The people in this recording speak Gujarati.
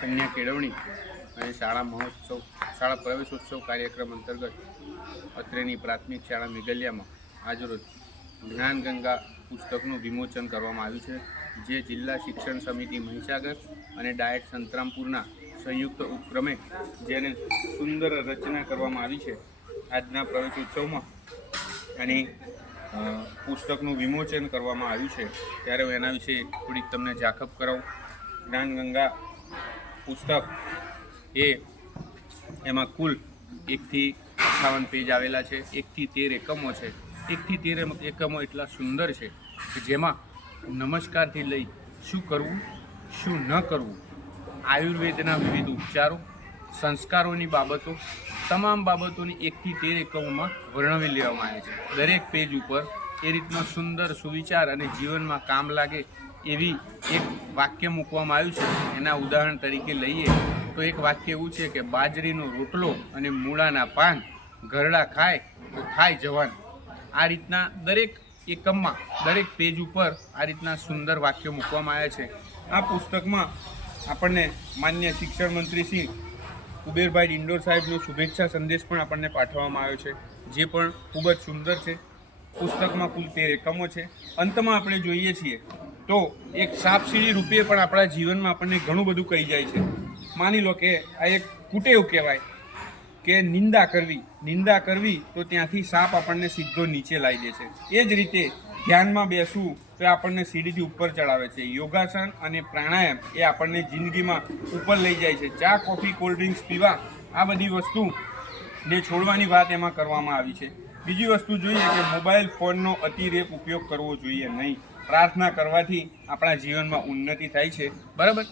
કન્યા કેળવણી અને શાળા મહોત્સવ, શાળા પ્રવેશોત્સવ કાર્યક્રમ અંતર્ગત અત્રેની પ્રાથમિક શાળા મેઘલિયામાં આજરોજ જ્ઞાન ગંગા પુસ્તકનું વિમોચન કરવામાં આવ્યું છે, જે જિલ્લા શિક્ષણ સમિતિ મહીસાગર અને ડાયટ સંતરામપુરના સંયુક્ત ઉપક્રમે જેને સુંદર રચના કરવામાં આવી છે, આજના પ્રવેશોત્સવમાં અને પુસ્તકનું વિમોચન કરવામાં આવ્યું છે. ત્યારે હું એના વિશે થોડીક તમને જાખપ કરાવું. જ્ઞાન ગંગા પુસ્તક એ એમાં કુલ એકથી અઠાવન પેજ આવેલા છે. એકથી તેર એકમો છે. એકથી તેર એકમો એટલા સુંદર છે કે જેમાં નમસ્કારથી લઈ શું કરવું, શું ન કરવું, આયુર્વેદના વિવિધ ઉપચારો, સંસ્કારોની બાબતો, તમામ બાબતોની એકથી તેર એકમોમાં વર્ણવી લેવામાં આવે છે. દરેક પેજ ઉપર એ રીતનો સુંદર સુવિચાર અને જીવનમાં કામ લાગે એવી એક વાક્ય મૂકવામાં આવ્યું છે. એના ઉદાહરણ તરીકે લઈએ તો એક વાક્ય એવું છે કે, બાજરીનો રોટલો અને મૂળાના પાન, ઘરડા ખાય તો ખાય જવાન. આ રીતના દરેક એકમમાં, દરેક પેજ ઉપર આ રીતના સુંદર વાક્યો મૂકવામાં આવ્યા છે. આ પુસ્તકમાં આપણને માન્ય શિક્ષણ મંત્રી શ્રી કુબેરભાઈ ડિંડોર સાહેબનો શુભેચ્છા સંદેશ પણ આપણને પાઠવવામાં આવ્યો છે, જે પણ ખૂબ જ સુંદર છે. પુસ્તકમાં કુલ તેર એકમો છે. અંતમાં આપણે જોઈએ છીએ તો એક સાપસીડી રૂપે પણ આપણા જીવનમાં આપણને ઘણું બધું કહી જાય છે. માની લો કે આ એક કુટેવ કહેવાય કે નિંદા કરવી. નિંદા કરવી તો ત્યાંથી સાપ આપણને સીધો નીચે લાવી દે છે. એ જ રીતે ધ્યાનમાં બેસવું તો આપણને સીડીથી ઉપર ચડાવે છે. યોગાસન અને પ્રાણાયામ એ આપણને જિંદગીમાં ઉપર લઈ જાય છે. ચા, કોફી, કોલ્ડ ડ્રિંક્સ પીવા આ બધી વસ્તુ ને છોડવાની વાત એમાં કરવામાં આવી છે. બીજી વસ્તુ જોઈએ કે મોબાઈલ ફોનનો અતિરેક ઉપયોગ કરવો જોઈએ નહીં. પ્રાર્થના કરવાથી આપણા જીવનમાં ઉન્નતિ થાય છે. બરાબર?